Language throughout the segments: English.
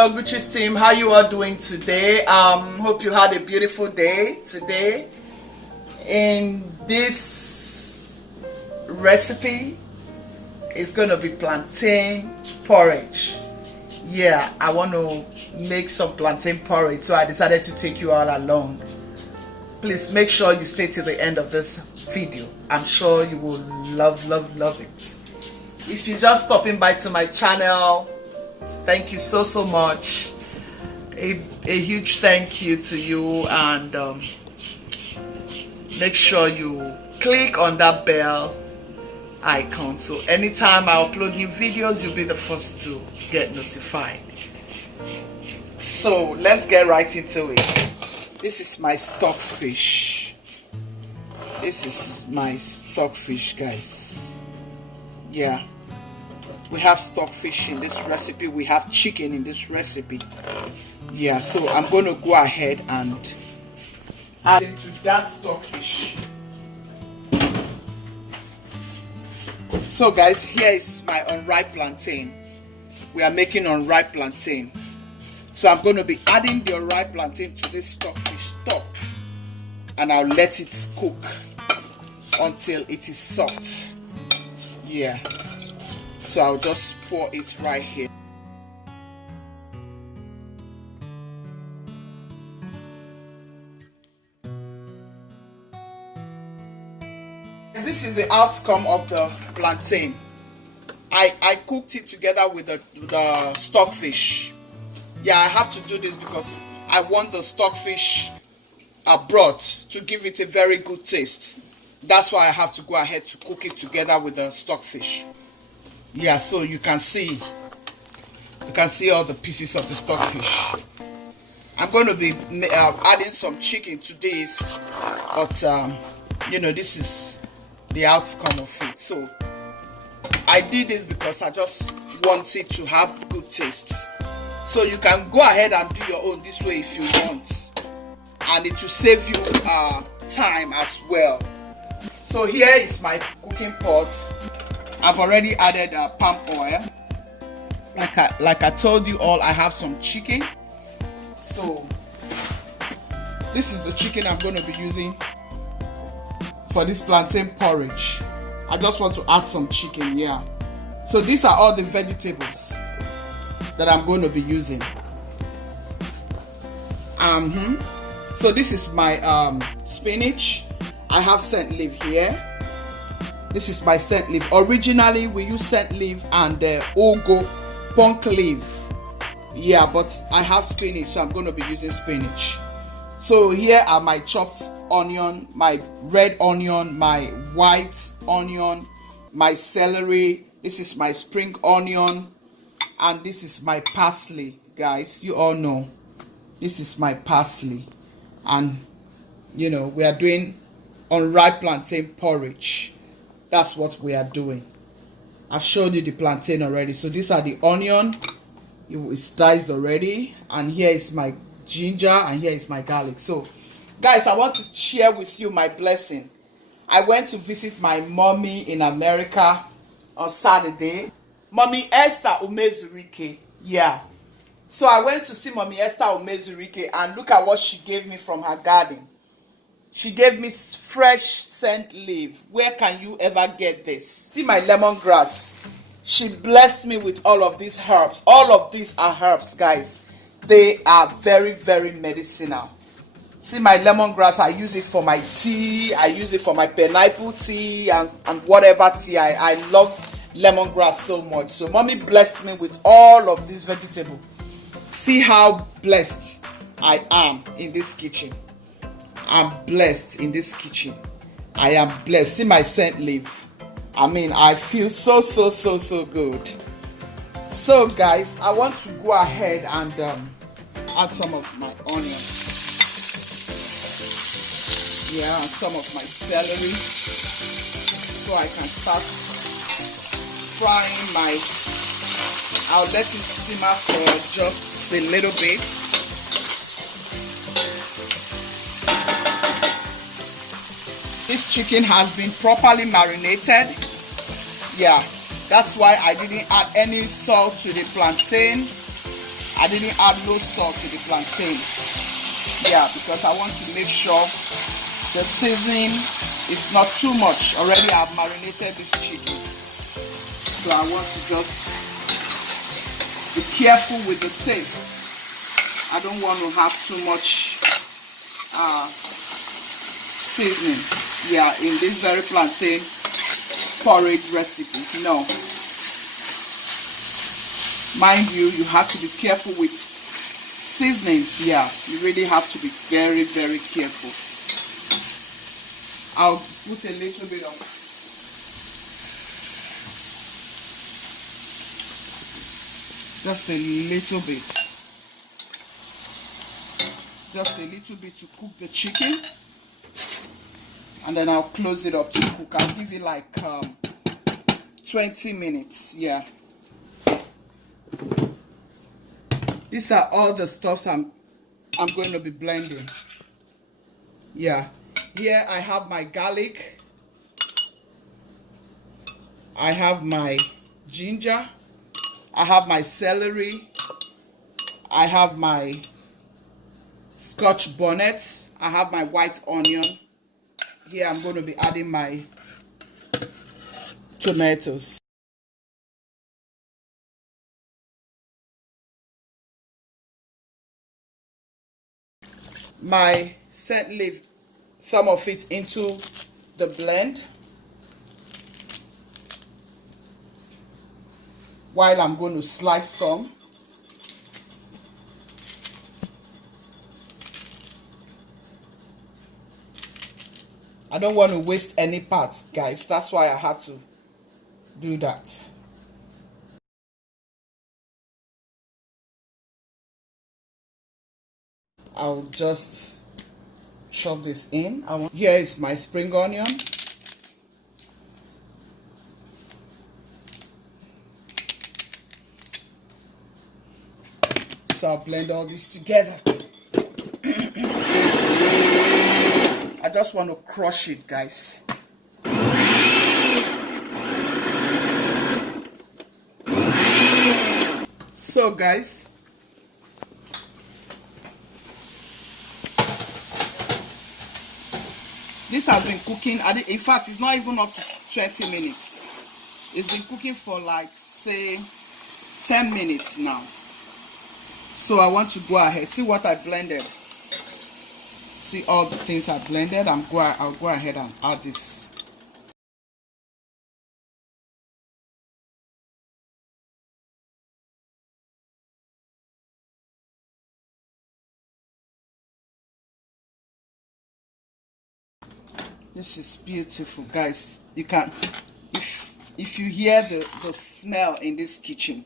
Hello Guchies team, how you all doing today? Hope you had a beautiful day today. In this recipe is going to be plantain porridge. Yeah, I want to make some plantain porridge, so I decided to take you all along. Please make sure you stay till the end of this video. I'm sure you will love it. If you're just stopping by to my channel, thank you so much. A huge thank you to you, and make sure you click on that bell icon so anytime I upload new videos you'll be the first to get notified. So let's get right into it. This is my stockfish. This is my stockfish, guys. Yeah, we have stockfish in this recipe, we have chicken in this recipe. Yeah, so I'm going to go ahead and add into that stockfish. So guys, here is my unripe plantain. We are making unripe plantain. So I'm going to be adding the unripe plantain to this stockfish stock, and I'll let it cook until it is soft. Yeah, so I'll just pour it right here. This is the outcome of the plantain. I cooked it together with the stockfish. Yeah, I have to do this because I want the stockfish broth to give it a very good taste. That's why I have to go ahead to cook it together with the stockfish. Yeah, so you can see all the pieces of the stockfish. I'm going to be adding some chicken to this, but you know, this is the outcome of it. So I did this because I just wanted to have good taste. So you can go ahead and do your own this way if you want, and it will save you time as well. So here is my cooking pot. I've already added palm oil. Like I told you all, I have some chicken. So this is the chicken I'm going to be using for this plantain porridge. I just want to add some chicken. Yeah, so these are all the vegetables that I'm going to be using. So this is my spinach. I have Scentleaf here. This is my Scentleaf. Originally we use Scentleaf and Ogo punk leaf. Yeah, but I have spinach, so I'm going to be using spinach. So here are my chopped onion, my red onion, my white onion, my celery. This is my spring onion, and this is my parsley. Guys, you all know this is my parsley. And you know, we are doing unripe plantain porridge. That's what we are doing. I've showed you the plantain already. So these are the onion, it's diced already, and here is my ginger, and here is my garlic. So guys, I want to share with you my blessing. I went to visit my mommy in America on Saturday. Mommy Esther Umezurike. Yeah, so I went to see Mommy Esther Umezurike, and look at what she gave me from her garden. She gave me fresh scent leaf. Where can you ever get this? See my lemongrass. She blessed me with all of these herbs. All of these are herbs, guys. They are very medicinal. See my lemongrass, I use it for my tea. I use it for my pineapple tea and whatever tea. I love lemongrass so much. So mommy blessed me with all of these vegetables. See how blessed I am in this kitchen. I'm blessed in this kitchen. I am blessed. See my scent leaf. I mean, I feel so good. So guys, I want to go ahead and add some of my onion. Yeah, and some of my celery, so I can start frying my. I'll let it simmer for just a little bit. This chicken has been properly marinated. Yeah, that's why I didn't add any salt to the plantain. I didn't add no salt to the plantain. Yeah, because I want to make sure the seasoning is not too much. Already I've marinated this chicken, so I want to just be careful with the taste. I don't want to have too much seasoning, yeah, in this very plantain porridge recipe. No, mind you, you have to be careful with seasonings. Yeah, you really have to be very, very careful. I'll put a little bit of just a little bit to cook the chicken, and then I'll close it up to cook. I'll give it like 20 minutes. Yeah, these are all the stuffs I'm going to be blending. Yeah, here I have my garlic, I have my ginger, I have my celery, I have my Scotch bonnet, I have my white onion. Here I'm going to be adding my tomatoes. My scent leaf, some of it into the blend, while I'm going to slice some. I don't want to waste any parts, guys. That's why I had to do that. I'll just chop this in. Here is my spring onion. So I'll blend all this together. I just want to crush it, guys. So guys, this has been cooking. In fact, it's not even up to 20 minutes. It's been cooking for like, say, 10 minutes now. So I want to go ahead. See what I blended. See all the things I blended. I'll go ahead and add this. This is beautiful, guys. You can, if you hear the smell in this kitchen,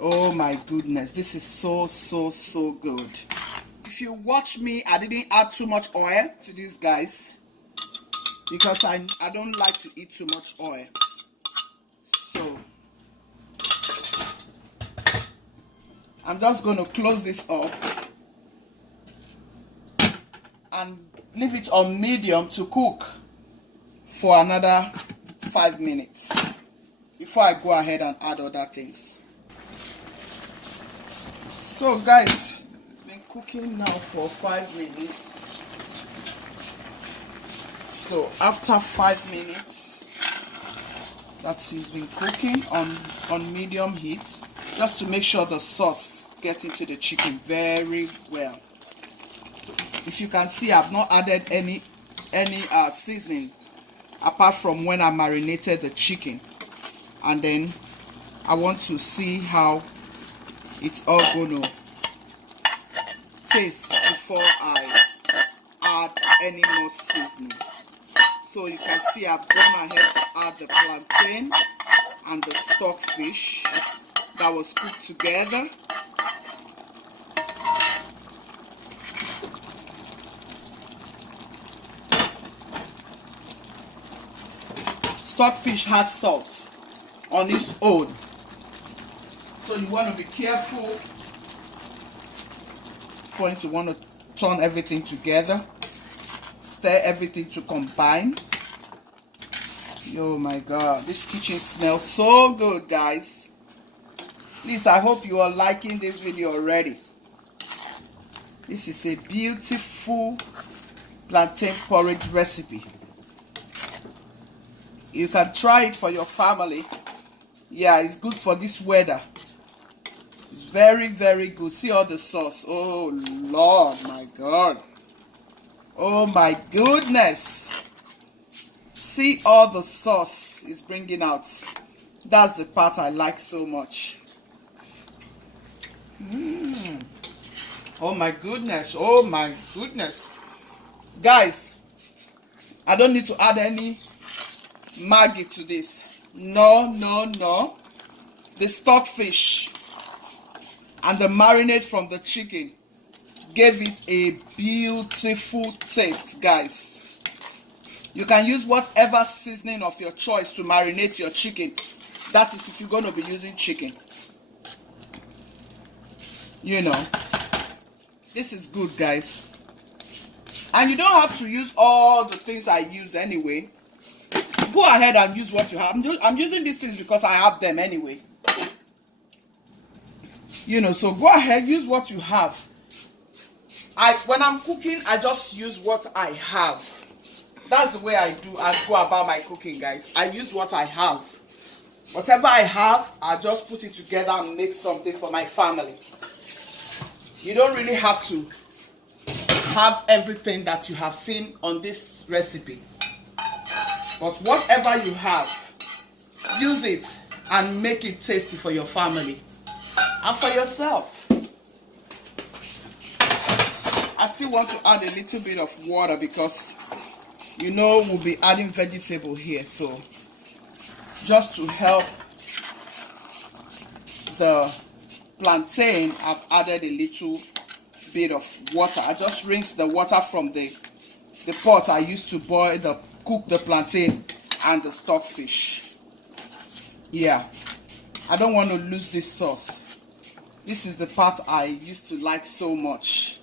oh my goodness, this is so good. If you watch me, I didn't add too much oil to this, guys, because I don't like to eat too much oil. So I'm just going to close this up and leave it on medium to cook for another 5 minutes before I go ahead and add other things. So guys, it's been cooking now for 5 minutes. So after 5 minutes that it's been cooking on medium heat, just to make sure the sauce gets into the chicken very well. If you can see, I've not added any seasoning apart from when I marinated the chicken, and then I want to see how it's all gonna taste before I add any more seasoning. So you can see I've gone ahead to add the plantain and the stockfish that was cooked together. Stockfish has salt on its own, so you want to be careful. You want to turn everything together, stir everything to combine. Oh my god, this kitchen smells so good, guys. Please, I hope you are liking this video already. This is a beautiful plantain porridge recipe. You can try it for your family. Yeah, it's good for this weather. It's very, very good. See all the sauce. Oh, Lord, my God. Oh, my goodness. See all the sauce is bringing out. That's the part I like so much. Oh my goodness. Oh my goodness. Guys, I don't need to add any Maggi to this. No, no, no. The stockfish and the marinade from the chicken gave it a beautiful taste, guys. You can use whatever seasoning of your choice to marinate your chicken. That is if you're going to be using chicken. You know, this is good, guys. And you don't have to use all the things I use anyway. Go ahead and use what you have. I'm using these things because I have them anyway. You know, so go ahead, use what you have. When I'm cooking, I just use what I have. That's the way I go about my cooking, guys. I use what I have. Whatever I have, I just put it together and make something for my family. You don't really have to have everything that you have seen on this recipe. But whatever you have, use it and make it tasty for your family and for yourself. I still want to add a little bit of water because you know we'll be adding vegetable here, so just to help the plantain, I've added a little bit of water. I just rinsed the water from the pot I used to cook the plantain and the stockfish. Yeah, I don't want to lose this sauce. This is the part I used to like so much.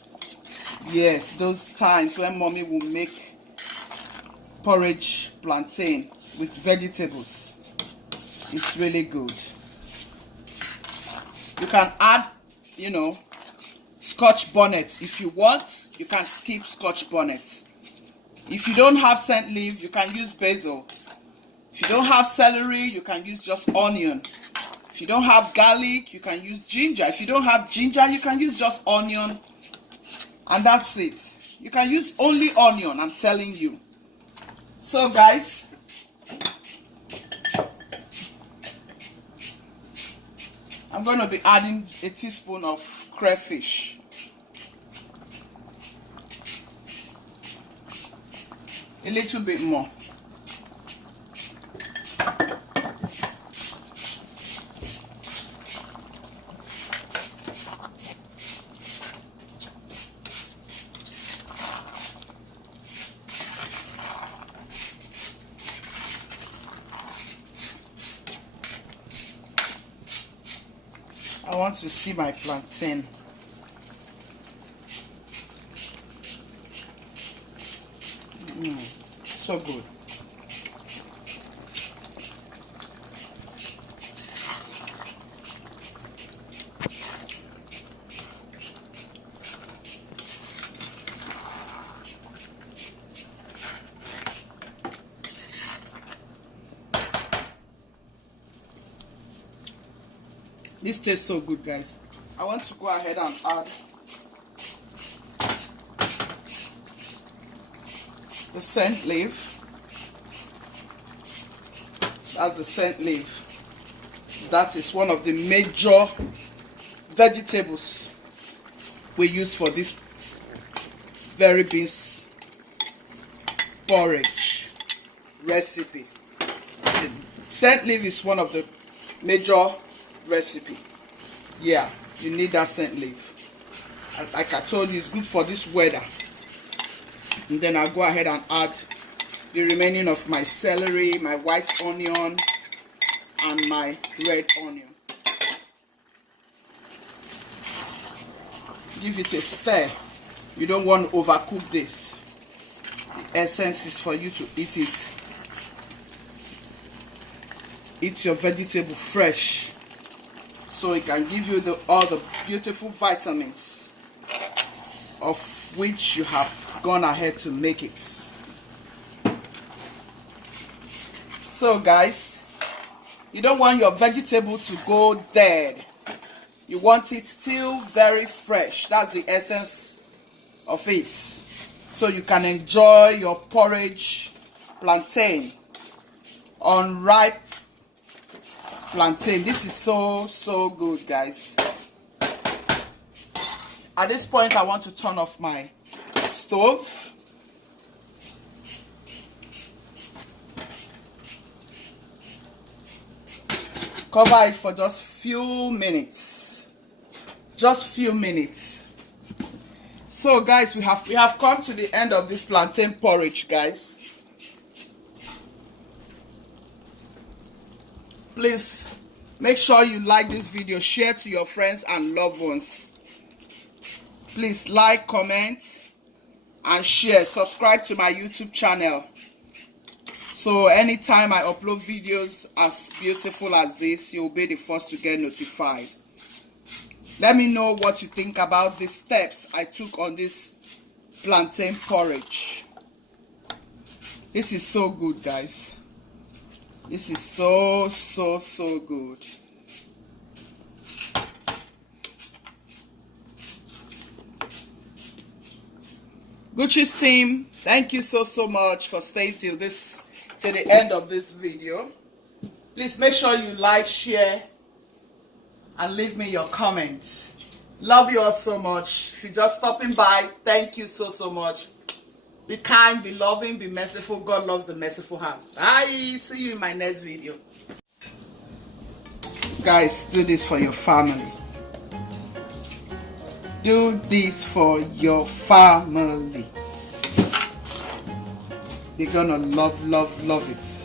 Yes, those times when mommy will make porridge plantain with vegetables. It's really good. You can add, you know, Scotch bonnet if you want. You can skip Scotch bonnet. If you don't have Scentleaf, you can use basil. If you don't have celery, you can use just onion. If you don't have garlic, you can use ginger. If you don't have ginger, you can use just onion. And that's it. You can use only onion, I'm telling you. So guys, I'm going to be adding a teaspoon of crayfish. A little bit more. I want to see my plantain. So good. This tastes so good, guys. I want to go ahead and add the Scentleaf. That's the Scentleaf. That is one of the major vegetables we use for this very beans porridge recipe. The Scentleaf is one of the major recipe. Yeah, you need that Scentleaf. Like I told you, it's good for this weather. And then I'll go ahead and add the remaining of my celery, my white onion, and my red onion. Give it a stir. You don't want to overcook this. The essence is for you to eat it. Eat your vegetable fresh. so it can give you all the beautiful vitamins of which you have gone ahead to make it. So guys, you don't want your vegetable to go dead. You want it still very fresh. That's the essence of it. So you can enjoy your porridge plantain, unripe plantain. This is so good, guys. At this point, I want to turn off my stove. Cover it for just few minutes. Just few minutes. So guys, we have come to the end of this plantain porridge, guys. Please make sure you like this video, share to your friends and loved ones. Please like, comment and share. Subscribe to my YouTube channel, so anytime I upload videos as beautiful as this, you'll be the first to get notified. Let me know what you think about the steps I took on this plantain porridge. This is so good, guys. This is so good. Guchies team, thank you so much for staying till the end of this video. Please make sure you like, share and leave me your comment. Love you all so much. If you're just stopping by, thank you so much. Be kind, be loving, be merciful. God loves the merciful heart. Bye. See you in my next video. Guys, do this for your family. Do this for your family. They're gonna love it.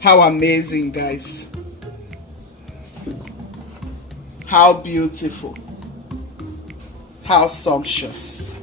How amazing, guys. How beautiful. How sumptuous.